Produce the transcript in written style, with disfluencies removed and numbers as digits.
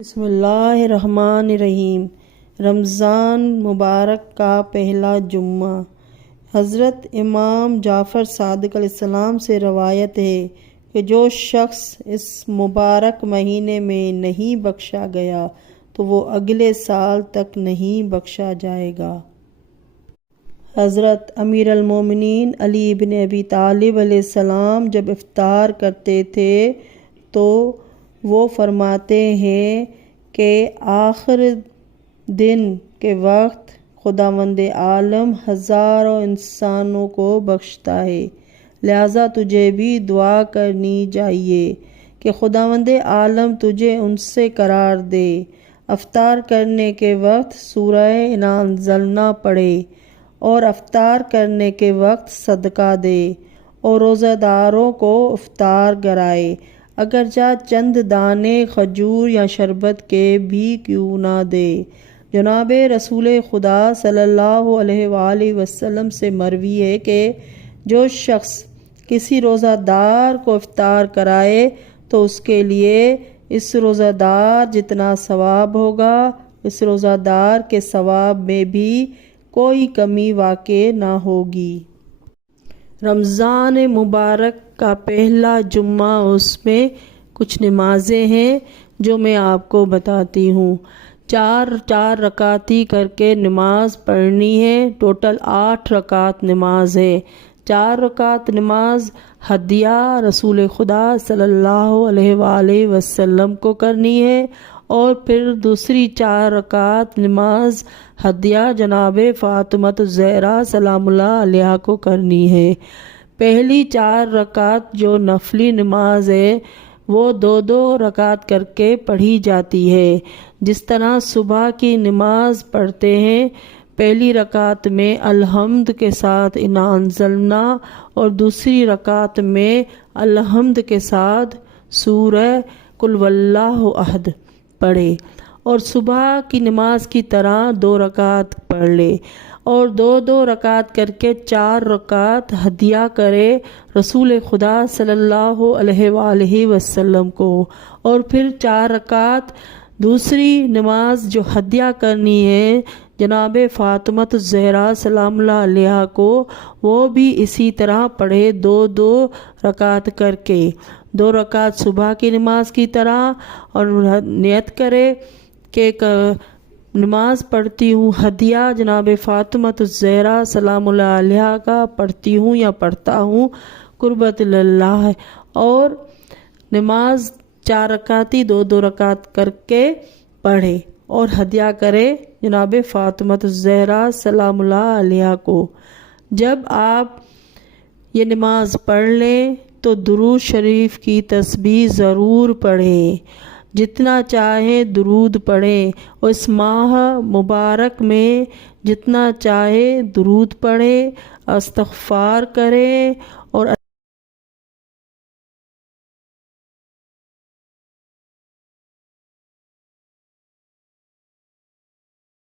بسم اللہ الرحمن الرحیم۔ رمضان مبارک کا پہلا جمعہ۔ حضرت امام جعفر صادق علیہ السلام سے روایت ہے کہ جو شخص اس مبارک مہینے میں نہیں بخشا گیا تو وہ اگلے سال تک نہیں بخشا جائے گا۔ حضرت امیر المومنین علی بن ابی طالب علیہ السلام جب افطار کرتے تھے تو وہ فرماتے ہیں کہ آخر دن کے وقت خداوند عالم ہزاروں انسانوں کو بخشتا ہے، لہذا تجھے بھی دعا کرنی چاہیے کہ خداوند عالم تجھے ان سے قرار دے۔ افطار کرنے کے وقت سورہ انا انزلنا پڑھے اور افطار کرنے کے وقت صدقہ دے اور روزہ داروں کو افطار کرائے، اگرچہ چند دانے کھجور یا شربت کے بھی کیوں نہ دے۔ جناب رسول خدا صلی اللہ علیہ وآلہ وسلم سے مروی ہے کہ جو شخص کسی روزہ دار کو افطار کرائے تو اس کے لیے اس روزہ دار جتنا ثواب ہوگا، اس روزہ دار کے ثواب میں بھی کوئی کمی واقع نہ ہوگی۔ رمضان مبارک کا پہلا جمعہ، اس میں کچھ نمازیں ہیں جو میں آپ کو بتاتی ہوں۔ چار رکعتی کر کے نماز پڑھنی ہے، ٹوٹل 8 رکعت نماز ہے۔ 4 رکعت نماز ہدیہ رسول خدا صلی اللہ علیہ وآلہ وسلم کو کرنی ہے، اور پھر دوسری 4 رکعت نماز ہدیہ جناب فاطمۃ الزہرا سلام اللہ علیہا کو کرنی ہے۔ پہلی 4 رکعت جو نفلی نماز ہے وہ 2 رکعت کر کے پڑھی جاتی ہے، جس طرح صبح کی نماز پڑھتے ہیں۔ پہلی رکعت میں الحمد کے ساتھ انا انزلنا اور دوسری رکعت میں الحمد کے ساتھ سورہ قل واللہ احد پڑھے، اور صبح کی نماز کی طرح 2 رکعت پڑھ لے، اور 2 رکعت کر کے 4 رکعت ہدیہ کرے رسول خدا صلی اللہ علیہ وآلہ وسلم کو، اور پھر 4 رکعت دوسری نماز جو ہدیہ کرنی ہے جناب فاطمۃ الزہرا سلام اللہ علیہا کو، وہ بھی اسی طرح پڑھے 2 رکعت کر کے، 2 رکعت صبح کی نماز کی طرح، اور نیت کرے کہ نماز پڑھتی ہوں ہدیہ جناب فاطمۃ الزہرا سلام اللہ علیہا کا پڑھتی ہوں یا پڑھتا ہوں قربت اللہ، اور نماز 4 رکعتی 2 رکعت کر کے پڑھے اور ہدیہ کرے جناب فاطمۃ الزہرا سلام اللہ علیہا کو۔ جب آپ یہ نماز پڑھ لیں تو درود شریف کی تسبیح ضرور پڑھیں، جتنا چاہے درود پڑھیں، اور اس ماہ مبارک میں جتنا چاہے درود پڑھیں، استغفار کریں اور